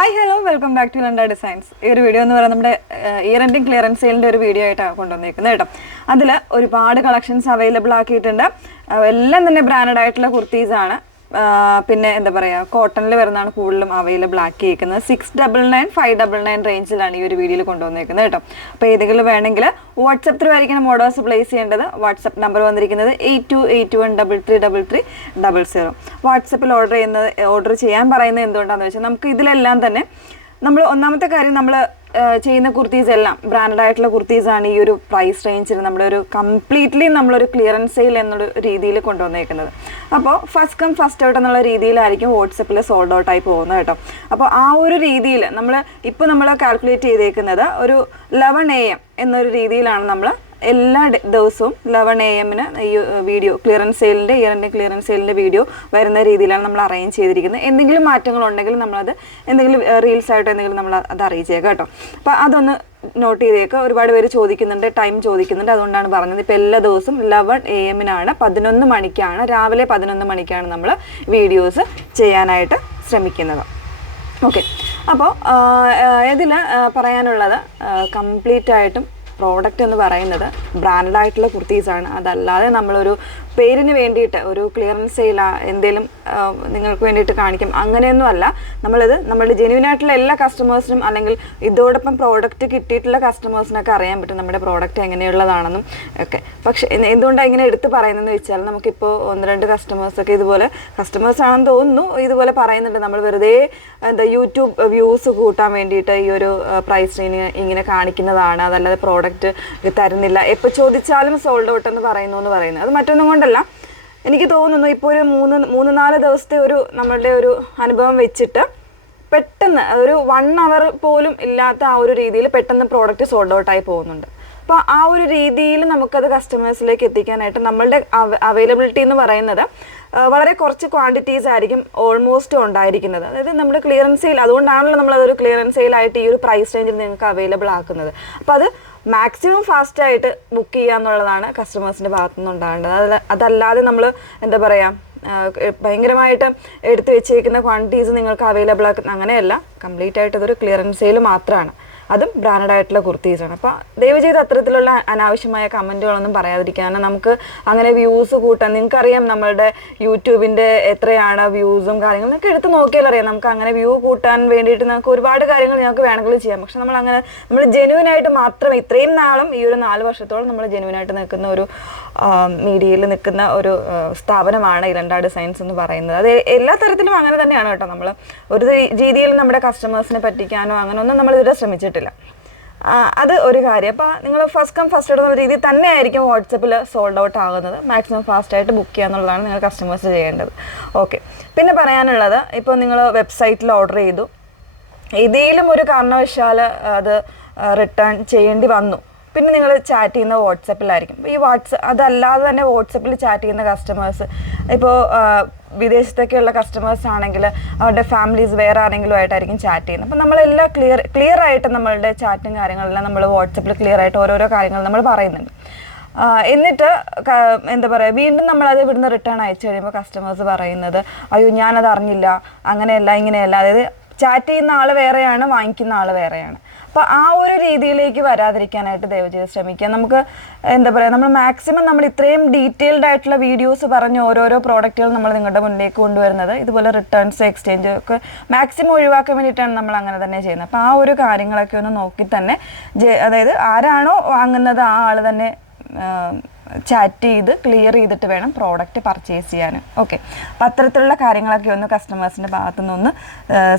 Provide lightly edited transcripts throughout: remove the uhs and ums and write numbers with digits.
Hi hello welcome back to ലണ്ട designs. ഈ ഒരു വീഡിയോ എന്ന് പറയുന്നത് നമ്മുടെ ഇയർ എൻഡിങ് ക്ലിയറൻസ് സെയിലിൻ്റെ ഒരു വീഡിയോ ആയിട്ടാണ് കൊണ്ടുവന്നിരിക്കുന്നത് കേട്ടോ. അതിൽ ഒരുപാട് കളക്ഷൻസ് അവൈലബിൾ ആക്കിയിട്ടുണ്ട്. എല്ലാം തന്നെ ബ്രാൻഡഡ് ആയിട്ടുള്ള കുർത്തീസാണ്. പിന്നെ എന്താ പറയുക, കോട്ടണിൽ വരുന്നതാണ് കൂടുതലും അവൈലബിൾ ആക്കിയിരിക്കുന്നത്. 699, 599 റേഞ്ചിലാണ് ഈ ഒരു വീഡിയോയിൽ കൊണ്ടുവന്നിരിക്കുന്നത് കേട്ടോ. അപ്പോൾ ഏതെങ്കിലും വേണമെങ്കിൽ വാട്സപ്പ് ത്രൂ ആയിരിക്കണം ഓർഡേഴ്സ് പ്ലേസ് ചെയ്യേണ്ടത്. വാട്സപ്പ് നമ്പർ വന്നിരിക്കുന്നത് 82813300. വാട്സപ്പിൽ ഓർഡർ ചെയ്യാൻ പറയുന്നത് എന്തുകൊണ്ടാണെന്ന് വെച്ചാൽ നമുക്ക് ഇതിലെല്ലാം തന്നെ നമ്മൾ ഒന്നാമത്തെ കാര്യം നമ്മൾ ചെയ്യുന്ന കുർത്തീസ് എല്ലാം ബ്രാൻഡഡ് ആയിട്ടുള്ള കുർത്തീസാണ്. ഈ ഒരു പ്രൈസ് റേഞ്ചിൽ നമ്മളൊരു കംപ്ലീറ്റ്ലി നമ്മളൊരു ക്ലിയറൻസ് സെയിൽ എന്നൊരു രീതിയിൽ കൊണ്ടുവന്നേക്കുന്നത്. അപ്പോൾ ഫസ്റ്റ് കം ഫസ്റ്റ് ഔട്ട് എന്നുള്ള രീതിയിലായിരിക്കും വാട്സപ്പിൽ സോൾഡ് ഔട്ട് ആയി പോകുന്നത് കേട്ടോ. അപ്പോൾ ആ ഒരു രീതിയിൽ നമ്മൾ കാൽക്കുലേറ്റ് ചെയ്തേക്കുന്നത് ഒരു 11 AM എന്നൊരു രീതിയിലാണ് നമ്മൾ എല്ലാ ദിവസവും 11 AM ഈ വീഡിയോ ക്ലിയറൻസ് സെയിലിൻ്റെ ഇയർ എൻഡിങ് ക്ലിയറൻസ് സെയിലിൻ്റെ വീഡിയോ വരുന്ന രീതിയിലാണ് നമ്മൾ അറേഞ്ച് ചെയ്തിരിക്കുന്നത്. എന്തെങ്കിലും മാറ്റങ്ങളുണ്ടെങ്കിൽ നമ്മളത് എന്തെങ്കിലും റീൽസ് ആയിട്ട് എന്തെങ്കിലും നമ്മൾ അത് അറിയിച്ചേക്കാം കേട്ടോ. അപ്പോൾ അതൊന്ന് നോട്ട് ചെയ്തേക്കുക. ഒരുപാട് പേര് ചോദിക്കുന്നുണ്ട്, ടൈം ചോദിക്കുന്നുണ്ട്, അതുകൊണ്ടാണ് പറഞ്ഞത്. ഇപ്പോൾ എല്ലാ ദിവസവും 11 AM 11 മണിക്കാണ്, രാവിലെ 11 മണിക്കാണ് നമ്മൾ വീഡിയോസ് ചെയ്യാനായിട്ട് ശ്രമിക്കുന്നത്. ഓക്കെ, അപ്പോൾ ഇതിൽ പറയാനുള്ളത് കംപ്ലീറ്റ് ആയിട്ടും പ്രോഡക്റ്റ് എന്ന് പറയുന്നത് ബ്രാൻഡഡ് ആയിട്ടുള്ള കുർത്തീസാണ്. അതല്ലാതെ നമ്മളൊരു പേരിന് വേണ്ടിയിട്ട് ഒരു ക്ലിയറൻസ് സെയിലാ എന്തെങ്കിലും നിങ്ങൾക്ക് വേണ്ടിയിട്ട് കാണിക്കും അങ്ങനെയൊന്നും അല്ല. നമ്മളുടെ ജെന്യൂൻ ആയിട്ടുള്ള എല്ലാ കസ്റ്റമേഴ്സിനും അല്ലെങ്കിൽ ഇതോടൊപ്പം പ്രോഡക്റ്റ് കിട്ടിയിട്ടുള്ള കസ്റ്റമേഴ്സിനൊക്കെ അറിയാൻ പറ്റും നമ്മുടെ പ്രോഡക്റ്റ് എങ്ങനെയുള്ളതാണെന്നും ഒക്കെ. പക്ഷെ എന്തുകൊണ്ടാണ് ഇങ്ങനെ എടുത്ത് പറയുന്നതെന്ന് വെച്ചാൽ നമുക്കിപ്പോൾ 1-2 കസ്റ്റമേഴ്സൊക്കെ ഇതുപോലെ കസ്റ്റമേഴ്സാണെന്ന് തോന്നുന്നു ഇതുപോലെ പറയുന്നുണ്ട്. നമ്മൾ വെറുതെ യൂട്യൂബ് വ്യൂസ് കൂട്ടാൻ വേണ്ടിയിട്ട് ഈ ഒരു പ്രൈസ് റേഞ്ച് ഇങ്ങനെ കാണിക്കുന്നതാണ്, അതല്ലാതെ പ്രോഡക്റ്റ് തരുന്നില്ല, എപ്പോൾ ചോദിച്ചാലും സോൾഡ് ഔട്ട് എന്ന് പറയുന്നത്. അത് മറ്റൊന്നും കൊണ്ടല്ല. എനിക്ക് തോന്നുന്നു ഇപ്പോൾ ഒരു 3-4 ദിവസത്തെ നമ്മളുടെ ഒരു അനുഭവം വെച്ചിട്ട് പെട്ടെന്ന് ഒരു 1 hour പോലും ഇല്ലാത്ത ആ ഒരു രീതിയിൽ പെട്ടെന്ന് പ്രോഡക്റ്റ് സോൾഡ് ഔട്ടായി പോകുന്നുണ്ട്. അപ്പോൾ ആ ഒരു രീതിയിൽ നമുക്കത് കസ്റ്റമേഴ്സിലേക്ക് എത്തിക്കാനായിട്ട് നമ്മളുടെ അവൈലബിലിറ്റി എന്ന് പറയുന്നത് വളരെ കുറച്ച് ക്വാണ്ടിറ്റീസ് ആയിരിക്കും ഓൾമോസ്റ്റ് ഉണ്ടായിരിക്കുന്നത്. അതായത് നമ്മുടെ ക്ലിയറൻസ് സെയിൽ, അതുകൊണ്ടാണല്ലോ നമ്മളതൊരു ക്ലിയറൻസ് സെയിലായിട്ട് ഈ ഒരു പ്രൈസ് റേഞ്ചിൽ നിങ്ങൾക്ക് അവൈലബിൾ ആക്കുന്നത്. അപ്പോൾ അത് മാക്സിമം ഫാസ്റ്റായിട്ട് ബുക്ക് ചെയ്യുക എന്നുള്ളതാണ് കസ്റ്റമേഴ്സിൻ്റെ ഭാഗത്തു നിന്നുണ്ടാകേണ്ടത്. അതല്ലാതെ നമ്മൾ എന്താ പറയുക, ഭയങ്കരമായിട്ട് എടുത്തു വെച്ചേക്കുന്ന ക്വാണ്ടിറ്റീസ് നിങ്ങൾക്ക് അവൈലബിൾ ആക്കുന്ന അങ്ങനെയല്ല. കംപ്ലീറ്റ് ആയിട്ട് ഇതൊരു ക്ലിയറൻസ് സെയിൽ മാത്രമാണ്, അതും ബ്രാൻഡഡ് ആയിട്ടുള്ള കുർത്തീസാണ്. അപ്പോൾ ദയവ് ചെയ്ത് അത്തരത്തിലുള്ള അനാവശ്യമായ കമൻറ്റുകളൊന്നും പറയാതിരിക്കാനും നമുക്ക് അങ്ങനെ വ്യൂസ് കൂട്ടാൻ, നിങ്ങൾക്കറിയാം നമ്മളുടെ യൂട്യൂബിൻ്റെ എത്രയാണ് വ്യൂസും കാര്യങ്ങളും ഒക്കെ എടുത്ത് നോക്കിയാൽ അറിയാം. നമുക്ക് അങ്ങനെ വ്യൂ കൂട്ടാൻ വേണ്ടിയിട്ട് നമുക്ക് ഒരുപാട് കാര്യങ്ങൾ ഞങ്ങൾക്ക് വേണമെങ്കിൽ ചെയ്യാം. പക്ഷെ നമ്മൾ ജെന്യൂനായിട്ട് മാത്രം ഇത്രയും നാളും ഈ ഒരു 4 വർഷത്തോളം നമ്മൾ ജെന്യൂനായിട്ട് നിൽക്കുന്ന ഒരു മീഡിയയിൽ നിൽക്കുന്ന ഒരു സ്ഥാപനമാണ് ഇരണ്ട ഡിസൈൻസ് എന്ന് പറയുന്നത്. അത് എല്ലാ തരത്തിലും അങ്ങനെ തന്നെയാണ് കേട്ടോ. നമ്മൾ ഒരു രീതിയിൽ നമ്മുടെ കസ്റ്റമേഴ്സിനെ പറ്റിക്കാനോ അങ്ങനെയൊന്നും നമ്മളിതുവരെ ശ്രമിച്ചിട്ടില്ല. അത് ഒരു കാര്യം. അപ്പോൾ നിങ്ങൾ ഫസ്റ്റ് കം ഫസ്റ്റ് ഔട്ട് എന്ന രീതിയിൽ തന്നെ ആയിരിക്കും വാട്സപ്പിൽ സോൾഡ് ഔട്ട് ആകുന്നത്. മാക്സിമം ഫാസ്റ്റായിട്ട് ബുക്ക് ചെയ്യുക എന്നുള്ളതാണ് നിങ്ങൾ കസ്റ്റമേഴ്സ് ചെയ്യേണ്ടത്. ഓക്കെ, പിന്നെ പറയാനുള്ളത്, ഇപ്പോൾ നിങ്ങൾ വെബ്സൈറ്റിൽ ഓർഡർ ചെയ്തു, ഏതെങ്കിലും ഒരു കാരണവശാൽ അത് റിട്ടേൺ ചെയ്യേണ്ടി വന്നു, പിന്നെ നിങ്ങൾ ചാറ്റ് ചെയ്യുന്ന വാട്സപ്പിലായിരിക്കും. ഈ അതല്ലാതെ തന്നെ വാട്സപ്പിൽ ചാറ്റ് ചെയ്യുന്ന കസ്റ്റമേഴ്സ്, ഇപ്പോൾ വിദേശത്തൊക്കെയുള്ള കസ്റ്റമേഴ്സ് ആണെങ്കിൽ അവരുടെ ഫാമിലീസ് വേറെ ആരെങ്കിലും ആയിട്ടായിരിക്കും ചാറ്റ് ചെയ്യുന്നത്. അപ്പോൾ നമ്മളെല്ലാം ക്ലിയർ ആയിട്ട് നമ്മളുടെ ചാറ്റും കാര്യങ്ങളെല്ലാം നമ്മൾ വാട്സപ്പിൽ ക്ലിയർ ആയിട്ട് ഓരോരോ കാര്യങ്ങൾ നമ്മൾ പറയുന്നുണ്ട്. എന്നിട്ട് എന്താ പറയുക, വീണ്ടും നമ്മളത് ഇവിടുന്ന് റിട്ടേൺ അയച്ചു കഴിയുമ്പോൾ കസ്റ്റമേഴ്സ് പറയുന്നത്, അയ്യോ ഞാനത് അറിഞ്ഞില്ല, അങ്ങനെയല്ല ഇങ്ങനെയല്ല. അതായത് ചാറ്റ് ചെയ്യുന്ന ആൾ വേറെയാണ്, വാങ്ങിക്കുന്ന ആൾ വേറെയാണ്. അപ്പോൾ ആ ഒരു രീതിയിലേക്ക് വരാതിരിക്കാനായിട്ട് ദയവ് ചെയ്ത് ശ്രമിക്കുക. നമുക്ക് എന്താ പറയുക, നമ്മൾ മാക്സിമം നമ്മൾ ഇത്രയും ഡീറ്റെയിൽഡ് ആയിട്ടുള്ള വീഡിയോസ് പറഞ്ഞ് ഓരോരോ പ്രോഡക്റ്റുകൾ നമ്മൾ നിങ്ങളുടെ മുന്നിലേക്ക് കൊണ്ടുവരുന്നത് ഇതുപോലെ റിട്ടേൺസ് എക്സ്ചേഞ്ച് ഒക്കെ മാക്സിമം ഒഴിവാക്കാൻ വേണ്ടിയിട്ടാണ് നമ്മൾ അങ്ങനെ തന്നെ ചെയ്യുന്നത്. അപ്പോൾ ആ ഒരു കാര്യങ്ങളൊക്കെ ഒന്ന് നോക്കി തന്നെ, അതായത് ആരാണോ വാങ്ങുന്നത് ആ ആൾ തന്നെ ചാറ്റ് ചെയ്ത് ക്ലിയർ ചെയ്തിട്ട് വേണം പ്രോഡക്റ്റ് പർച്ചേസ് ചെയ്യാൻ. ഓക്കെ, അപ്പോൾ അത്തരത്തിലുള്ള കാര്യങ്ങളൊക്കെ ഒന്ന് കസ്റ്റമേഴ്സിൻ്റെ ഭാഗത്തു നിന്നൊന്ന്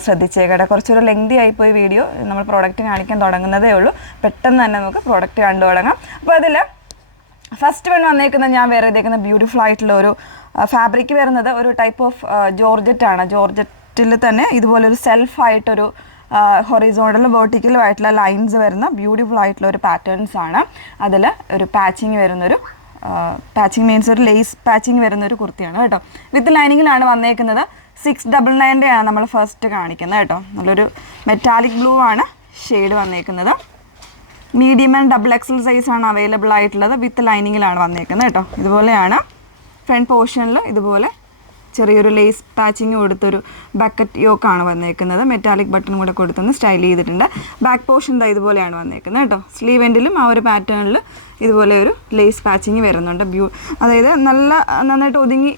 ശ്രദ്ധിച്ചേക്കട്ടെ. കുറച്ചൊരു ലെങ്തി ആയിപ്പോയി വീഡിയോ, നമ്മൾ പ്രോഡക്റ്റ് കാണിക്കാൻ തുടങ്ങുന്നതേ ഉള്ളൂ. പെട്ടെന്ന് തന്നെ നമുക്ക് പ്രോഡക്റ്റ് കണ്ടു തുടങ്ങാം. അപ്പോൾ അതിൽ ഫസ്റ്റ് വന്നേക്കുന്നത് ഞാൻ വേറെ ചെയ്തേക്കുന്ന ബ്യൂട്ടിഫുൾ ആയിട്ടുള്ള ഒരു ഫാബ്രിക് വരുന്നത് ഒരു ടൈപ്പ് ഓഫ് ജോർജറ്റാണ്. ജോർജറ്റിൽ തന്നെ ഇതുപോലെ ഒരു സെൽഫായിട്ടൊരു ഹൊറിസോണ്ടലും വെർട്ടിക്കലും ആയിട്ടുള്ള ലൈൻസ് വരുന്ന ബ്യൂട്ടിഫുൾ ആയിട്ടുള്ള ഒരു പാറ്റേൺസ് ആണ്. അതിൽ ഒരു പാച്ചിങ് വരുന്നൊരു പാച്ചിങ് മീൻസ് ഒരു ലേസ് പാച്ചിങ് വരുന്നൊരു കുർത്തിയാണ് കേട്ടോ. വിത്ത് ലൈനിങ്ങിലാണ് വന്നേക്കുന്നത്. 699 ആണ് നമ്മൾ ഫസ്റ്റ് കാണിക്കുന്നത് കേട്ടോ. നല്ലൊരു മെറ്റാലിക് ബ്ലൂ ആണ് ഷെയ്ഡ് വന്നേക്കുന്നത്. മീഡിയം ആൻഡ് XXL സൈസാണ് അവൈലബിൾ ആയിട്ടുള്ളത്. വിത്ത് ലൈനിങ്ങിലാണ് വന്നേക്കുന്നത് കേട്ടോ. ഇതുപോലെയാണ് ഫ്രണ്ട് പോർഷനിൽ ഇതുപോലെ ചെറിയൊരു ലേസ് പാച്ചിങ് കൊടുത്തൊരു ബക്കറ്റ് യോക്കാണ് വന്നേക്കുന്നത്. മെറ്റാലിക് ബട്ടൺ കൂടെ കൊടുത്തൊന്ന് സ്റ്റൈൽ ചെയ്തിട്ടുണ്ട്. ബാക്ക് പോർഷൻ ഇതാ ഇതുപോലെയാണ് വന്നേക്കുന്നത് കേട്ടോ. സ്ലീവ് എൻഡിലും ആ ഒരു പാറ്റേണിൽ ഇതുപോലെ ഒരു ലേസ് പാച്ചിങ് വരുന്നുണ്ട്. അതായത് നന്നായിട്ട് ഒതുങ്ങി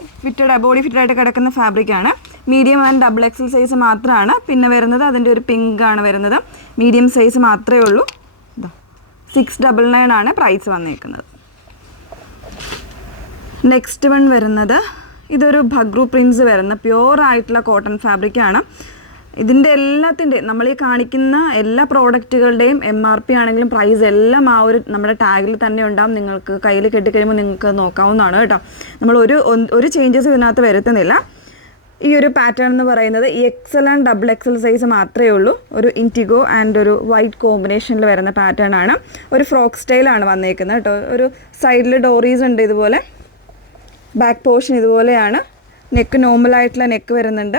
ബോഡി ഫിറ്റഡായിട്ട് കിടക്കുന്ന ഫാബ്രിക്കാണ്. Medium and double XL size മാത്രമാണ് പിന്നെ വരുന്നത്. അതിൻ്റെ ഒരു പിങ്ക് ആണ് വരുന്നത്. മീഡിയം സൈസ് മാത്രമേ ഉള്ളൂ. 699 ആണ് പ്രൈസ് വന്നേക്കുന്നത്. നെക്സ്റ്റ് വൺ വരുന്നത് ഇതൊരു ഭഗ്രു പ്രിൻസ് വരുന്ന പ്യുവർ ആയിട്ടുള്ള കോട്ടൺ ഫാബ്രിക്കാണ്. ഇതിൻ്റെ എല്ലാത്തിൻ്റെയും നമ്മൾ ഈ കാണിക്കുന്ന എല്ലാ പ്രോഡക്റ്റുകളുടെയും MRP ആണെങ്കിലും പ്രൈസ് എല്ലാം ആ ഒരു നമ്മുടെ ടാഗിൽ തന്നെ ഉണ്ടാകും. നിങ്ങൾക്ക് കയ്യിൽ കെട്ടിക്കഴിയുമ്പോൾ നിങ്ങൾക്ക് നോക്കാവുന്നതാണ് കേട്ടോ. നമ്മൾ ഒരു ചേഞ്ചസ് ഇതിനകത്ത് വരുത്തുന്നില്ല. ഈ ഒരു പാറ്റേൺ എന്ന് പറയുന്നത് XL and double XL size മാത്രമേ ഉള്ളൂ. ഒരു ഇൻറ്റിഗോ ആൻഡ് ഒരു വൈറ്റ് കോമ്പിനേഷനിൽ വരുന്ന പാറ്റേൺ ആണ്. ഒരു ഫ്രോക്ക് സ്റ്റൈലാണ് വന്നേക്കുന്നത് കേട്ടോ. ഒരു സൈഡിൽ ഡോറീസ് ഉണ്ട് ഇതുപോലെ. ബാക്ക് പോർഷൻ ഇതുപോലെയാണ്. നെക്ക് നോർമലായിട്ടുള്ള നെക്ക് വരുന്നുണ്ട്.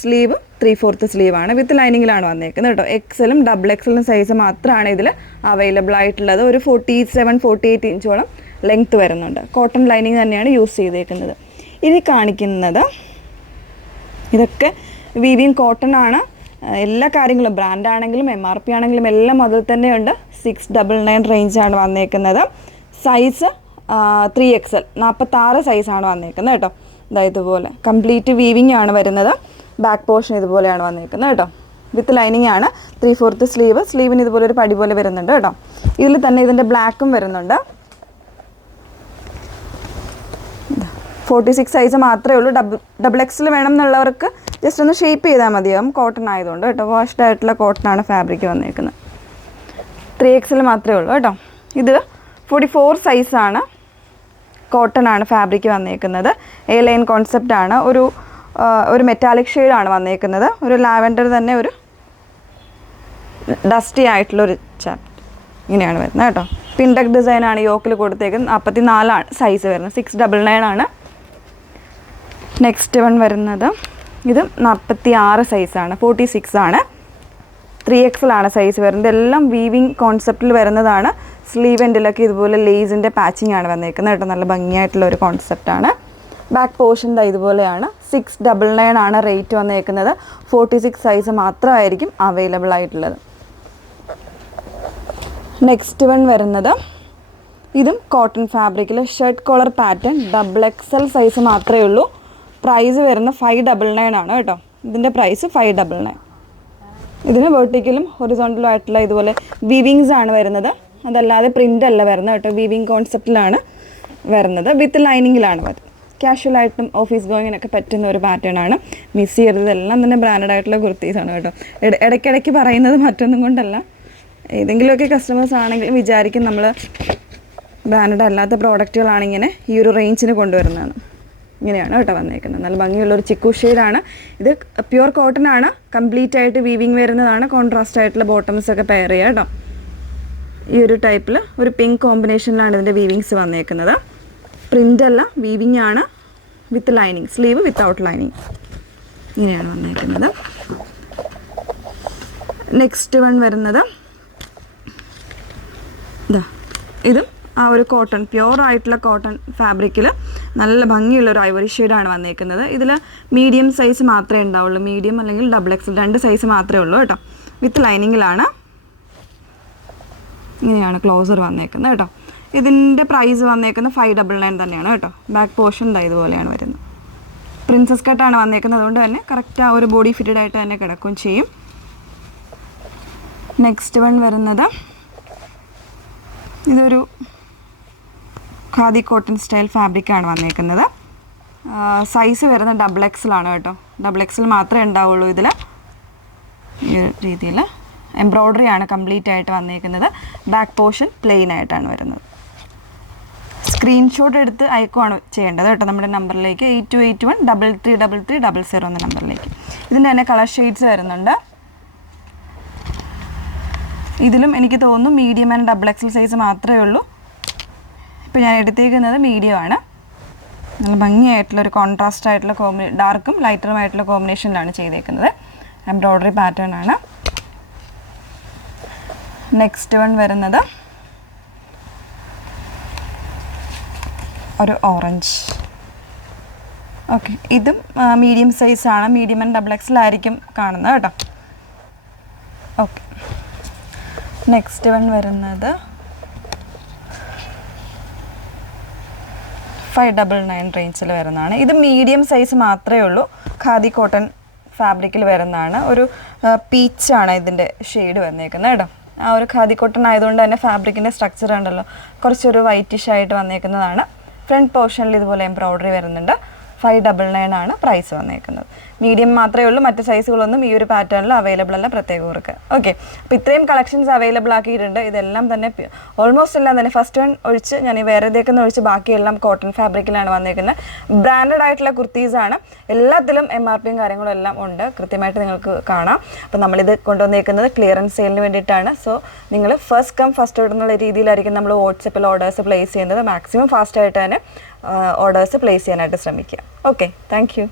സ്ലീവ് 3/4 സ്ലീവാണ്. വിത്ത് ലൈനിങ്ങിലാണ് വന്നേക്കുന്നത് കേട്ടോ. XL ഡബിൾ XL സൈസ് മാത്രമാണ് ഇതിൽ അവൈലബിൾ ആയിട്ടുള്ളത്. ഒരു 47-48 ഇഞ്ചോളം ലെങ്ത്ത് വരുന്നുണ്ട്. കോട്ടൺ ലൈനിങ് തന്നെയാണ് യൂസ് ചെയ്തേക്കുന്നത്. ഇനി കാണിക്കുന്നത് ഇതൊക്കെ വീവിങ് കോട്ടൺ ആണ്. എല്ലാ കാര്യങ്ങളും ബ്രാൻഡാണെങ്കിലും MRP ആണെങ്കിലും എല്ലാം അതിൽ തന്നെയുണ്ട്. 699 റേഞ്ചാണ് വന്നേക്കുന്നത്. സൈസ് 3XL 46 സൈസാണ് വന്നേക്കുന്നത് കേട്ടോ. ഇതുപോലെ കംപ്ലീറ്റ് വീവിങ് ആണ് വരുന്നത്. ബാക്ക് പോർഷൻ ഇതുപോലെയാണ് വന്നേക്കുന്നത് കേട്ടോ. വിത്ത് ലൈനിങ് ആണ്. 3/4 സ്ലീവിന് ഇതുപോലെ ഒരു പടി പോലെ വരുന്നുണ്ട് കേട്ടോ. ഇതിൽ തന്നെ ഇതിൻ്റെ ബ്ലാക്കും വരുന്നുണ്ട്. 46 സൈസ് മാത്രമേ ഉള്ളൂ. ഡബിൾ XL വേണം എന്നുള്ളവർക്ക് ജസ്റ്റ് ഒന്ന് ഷേപ്പ് ചെയ്താൽ മതിയാവും. കോട്ടൺ ആയതുകൊണ്ട് കേട്ടോ. വാഷ്ഡ് ആയിട്ടുള്ള കോട്ടണാണ് ഫാബ്രിക് വന്നേക്കുന്നത്. 3XL മാത്രമേ ഉള്ളൂ കേട്ടോ. ഇത് 44 സൈസാണ്. കോട്ടൺ ആണ് ഫാബ്രിക് വന്നേക്കുന്നത്. A ലൈൻ കോൺസെപ്റ്റ് ആണ്. ഒരു മെറ്റാലിക് ഷെയ്ഡാണ് വന്നേക്കുന്നത്. ഒരു ലാവൻഡർ തന്നെ ഒരു ഡസ്റ്റി ആയിട്ടുള്ളൊരു ചാപ്റ്റ് ഇങ്ങനെയാണ് വരുന്നത് കേട്ടോ. പിൻഡക് ഡിസൈനാണ് യോക്കിൽ കൊടുത്തേക്കുന്നത്. 44 സൈസ് വരുന്നത്. 699 ആണ്. നെക്സ്റ്റ് വൺ വരുന്നത് ഇത് 46 സൈസാണ്. 46 ആണ്. 3XL ആണ് സൈസ് വരുന്നത്. എല്ലാം വീവിങ് കോൺസെപ്റ്റിൽ വരുന്നതാണ്. സ്ലീവ് എൻഡിലൊക്കെ ഇതുപോലെ ലേസിൻ്റെ പാച്ചിങ് ആണ് വന്നേക്കുന്നത് കേട്ടോ. നല്ല ഭംഗിയായിട്ടുള്ള ഒരു കോൺസെപ്റ്റാണ്. ബാക്ക് പോർഷൻ ഇതുപോലെയാണ്. 699 ആണ് റേറ്റ് വന്നേക്കുന്നത്. 46 സൈസ് മാത്രമായിരിക്കും അവൈലബിൾ ആയിട്ടുള്ളത്. നെക്സ്റ്റ് വൺ വരുന്നത് ഇതും കോട്ടൺ ഫാബ്രിക്കിൽ shirt collar pattern double XL size മാത്രമേ ഉള്ളൂ. പ്രൈസ് വരുന്ന 599 ആണ് കേട്ടോ. ഇതിൻ്റെ പ്രൈസ് 599. ഇതിന് വെർട്ടിക്കലും ഹൊറിസോണ്ടലും ആയിട്ടുള്ള ഇതുപോലെ വീവിങ്സ് ആണ് വരുന്നത്. അതല്ലാതെ പ്രിൻ്റ് അല്ല വരുന്നത് കേട്ടോ. വീവിങ് കോൺസെപ്റ്റിലാണ് വരുന്നത്. വിത്ത് ലൈനിങ്ങിലാണ് വരുന്നത്. കാഷ്വലായിട്ടും ഓഫീസ് ഗോയിങ്ങിനൊക്കെ പറ്റുന്ന ഒരു പാറ്റേൺ ആണ്. മിസ് ചെയ്തത് എല്ലാം തന്നെ ബ്രാൻഡഡ് ആയിട്ടുള്ള കുർത്തീസാണ് കേട്ടോ. ഇടയ്ക്കിടയ്ക്ക് പറയുന്നത് മറ്റൊന്നും കൊണ്ടല്ല. ഏതെങ്കിലുമൊക്കെ കസ്റ്റമേഴ്സ് ആണെങ്കിലും വിചാരിക്കും നമ്മൾ ബ്രാൻഡഡ് അല്ലാത്ത പ്രോഡക്റ്റുകളാണ് ഇങ്ങനെ ഈ ഒരു റേഞ്ചിന് കൊണ്ടുവരുന്നതാണ്. ഇങ്ങനെയാണ് കേട്ടോ വന്നേക്കുന്നത്. നല്ല ഭംഗിയുള്ളൊരു ചിക്കു ഷെയ്ഡാണ്. ഇത് പ്യുവർ കോട്ടൺ ആണ്. കംപ്ലീറ്റ് ആയിട്ട് വീവിങ് വരുന്നതാണ്. കോൺട്രാസ്റ്റ് ആയിട്ടുള്ള ബോട്ടംസ് ഒക്കെ പെയർ ചെയ്യുക കേട്ടോ. ഈ ഒരു ടൈപ്പിൽ ഒരു പിങ്ക് കോമ്പിനേഷനിലാണ് ഇതിൻ്റെ വീവിങ്സ് വന്നേക്കുന്നത്. പ്രിൻ്റ് അല്ല, വീവിങ് ആണ്. With lining. Sleeve without lining ഇങ്ങനെയാണ് വന്നേക്കുന്നത്. നെക്സ്റ്റ് വൺ വരുന്നത് ഇതും ആ ഒരു കോട്ടൺ പ്യുവർ ആയിട്ടുള്ള കോട്ടൺ ഫാബ്രിക്കിൽ നല്ല ഭംഗിയുള്ളൊരു ഐവറി ഷെയ്ഡാണ് വന്നേക്കുന്നത്. ഇതിൽ മീഡിയം സൈസ് മാത്രമേ ഉണ്ടാവുള്ളൂ. മീഡിയം അല്ലെങ്കിൽ ഡബിൾ XL 2 സൈസ് മാത്രമേ ഉള്ളൂ കേട്ടോ. വിത്ത് ലൈനിങ്ങിലാണ്. ഇങ്ങനെയാണ് ക്ലോസർ വന്നേക്കുന്നത് കേട്ടോ. ഇതിൻ്റെ പ്രൈസ് വന്നേക്കുന്നത് 599 തന്നെയാണ് കേട്ടോ. ബാക്ക് പോർഷൻ ഇതുപോലെയാണ് വരുന്നത്. പ്രിൻസസ് കട്ടാണ് വന്നേക്കുന്നത്. അതുകൊണ്ട് തന്നെ കറക്റ്റ് ആ ഒരു ബോഡി ഫിറ്റഡ് ആയിട്ട് തന്നെ കിടക്കുകയും ചെയ്യും. നെക്സ്റ്റ് വൺ വരുന്നത് ഇതൊരു ഖാദി കോട്ടൺ സ്റ്റൈൽ ഫാബ്രിക്കാണ് വന്നേക്കുന്നത്. സൈസ് വരുന്നത് ഡബിൾ XL ആണ് കേട്ടോ. ഡബിൾ XL മാത്രമേ ഉണ്ടാവുള്ളൂ ഇതിൽ. ഈ രീതിയിൽ എംബ്രോയ്ഡറി ആണ് കംപ്ലീറ്റ് ആയിട്ട് വന്നേക്കുന്നത്. ബാക്ക് പോർഷൻ പ്ലെയിൻ ആയിട്ടാണ് വരുന്നത്. സ്ക്രീൻഷോട്ട് എടുത്ത് അയക്കുവാണ് ചെയ്യേണ്ടത് കേട്ടോ നമ്മുടെ നമ്പറിലേക്ക് 8281333300 എന്ന നമ്പറിലേക്ക്. ഇതിൻ്റെ തന്നെ കളർ ഷെയ്ഡ്സ് വരുന്നുണ്ട്. ഇതിലും എനിക്ക് തോന്നുന്നു medium and double XL size മാത്രമേ ഉള്ളൂ. ഇപ്പോൾ ഞാൻ എടുത്തേക്കുന്നത് മീഡിയം ആണ്. നല്ല ഭംഗിയായിട്ടുള്ളൊരു കോൺട്രാസ്റ്റ് ആയിട്ടുള്ള ഡാർക്കും ലൈറ്ററുമായിട്ടുള്ള കോമ്പിനേഷനിലാണ് ചെയ്തേക്കുന്നത്. എംബ്രോയ്ഡറി പാറ്റേൺ ആണ്. നെക്സ്റ്റ് വൺ വരുന്നത് ഒരു ഓക്കെ, ഇതും മീഡിയം സൈസാണ്, മീഡിയം ആൻഡ് ഡബിൾ എക്സലായിരിക്കും കാണുന്നത് കേട്ടോ. ഓക്കെ, നെക്സ്റ്റ് വൺ വരുന്നത് 599 റേഞ്ചിൽ വരുന്നതാണ്. ഇത് മീഡിയം സൈസ് മാത്രമേ ഉള്ളൂ, ഖാദി കോട്ടൺ ഫാബ്രിക്കിൽ വരുന്നതാണ്. ഒരു പീച്ചാണ് ഇതിൻ്റെ ഷെയ്ഡ് വന്നേക്കുന്നത് കേട്ടോ. ആ ഒരു ഖാദി കോട്ടൺ ആയതുകൊണ്ട് തന്നെ ഫാബ്രിക്കിൻ്റെ സ്ട്രക്ചർ ഉണ്ടല്ലോ കുറച്ചൊരു വൈറ്റിഷ് ആയിട്ട് വന്നേക്കുന്നതാണ്. ഫ്രണ്ട് പോർഷനിൽ ഇതുപോലെ എംബ്രോയ്ഡറി വരുന്നുണ്ട്. 599 ആണ് പ്രൈസ് വന്നേക്കുന്നത്. മീഡിയം മാത്രമേ ഉള്ളൂ, മറ്റ് സൈസുകളൊന്നും ഈ ഒരു പാറ്റേണിൽ അവൈലബിൾ അല്ല, പ്രത്യേകം ഓർക്കുക. ഓക്കെ, അപ്പോൾ ഇത്രയും കളക്ഷൻസ് അവൈലബിൾ ആക്കിയിട്ടുണ്ട്. ഇതെല്ലാം തന്നെ ഓൾമോസ്റ്റ് എല്ലാം തന്നെ ഫസ്റ്റ് വൺ ഒഴിച്ച് ഞാൻ ഈ വേറെ ഇതേക്കെന്ന് ഒഴിച്ച് ബാക്കിയെല്ലാം കോട്ടൺ ഫാബ്രിക്കിലാണ് വന്നേക്കുന്നത്. ബ്രാൻഡഡ് ആയിട്ടുള്ള കുർത്തീസാണ്. എല്ലാത്തിലും MRPയും കാര്യങ്ങളും എല്ലാം ഉണ്ട്, കൃത്യമായിട്ട് നിങ്ങൾക്ക് കാണാം. അപ്പോൾ നമ്മളിത് കൊണ്ടുവന്നേക്കുന്നത് ക്ലിയറൻസ് സെയിലിന് വേണ്ടിയിട്ടാണ്. സോ നിങ്ങൾ ഫസ്റ്റ് കം ഫസ്റ്റ് ഔട്ട് എന്നുള്ള രീതിയിലായിരിക്കും നമ്മൾ വാട്സപ്പിൽ ഓർഡേഴ്സ് പ്ലേസ് ചെയ്യുന്നത്. മാക്സിമം ഫാസ്റ്റായിട്ട് തന്നെ ഓർഡേഴ്സ് പ്ലേസ് ചെയ്യാനായിട്ട് ശ്രമിക്കുക. Okay, thank you.